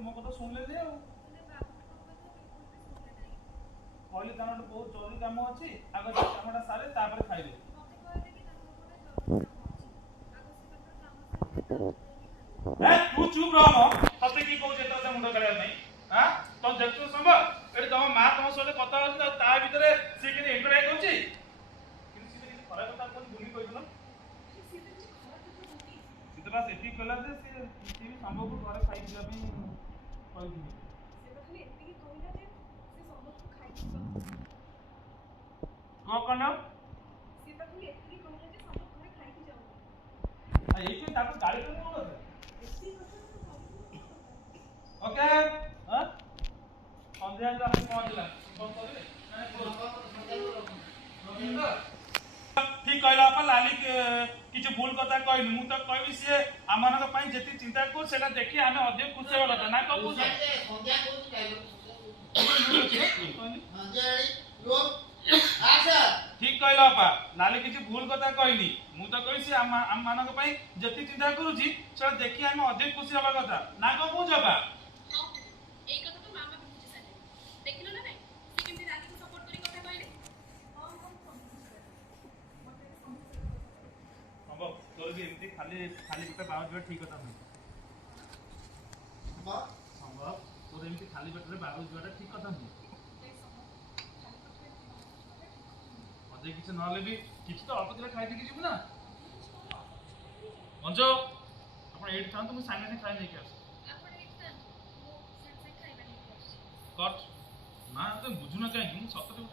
तो मो कथा सुनले दे कहली ताना बहुत जरूरी काम अच्छी आगे कामटा सारे तापर खाइले तू चुप रह तते की कहू जे मुंड काढिया नहीं हां तो देखतो संभव एडी तम मां तम सले कथा होत ता भीतरे से कि एंटरटेन होची किसी से खरा कथा कोन भूली कहिलो सीधा सेठी कहला जे से भी संभव को घरे खाइ दिया पे कहली से तो खाली एती कहला जे से संभव को खाइ को कनो से तो खाली एती कहला जे संभव घरे खाइ के जाऊ आ एई ताको गाड़ी तो कोन होता ओके हां संध्या जो हम पहुंचला फोन करले ठीक कहला अपन लाली किछु भूल कथा कहली मु तो कहबी से आमानक पई जेती चिंता को सेटा देखि हमें अधिक खुश होला ना को पूछ संध्या को कहलो संध्या लोग आछा ठीक कहला अपा लाली किछु भूल कथा कहली मु तो कहि से आमानक पई जेती चिंता करूची सेटा देखि हमें अधिक खुश होला कथा ना को पूछ अपा एक कथा तो मामा बुझि साले देखिलो ना नहीं से केमती रानी को सपोर्ट करी कथा कहले संभव तोर भी एमती खाली खाली पेट बाहर जो ठीक कथा नहीं संभव तोर एमती खाली पेट रे बाहर जोटा ठीक कथा नहीं अजे किछ नले भी किछ तो अल्प दिला खाइ देखि जिबु ना अंजो आपण एट थान तो सामने से खाइ नहीं के कट ना तो बुझुना चाहिए सतरे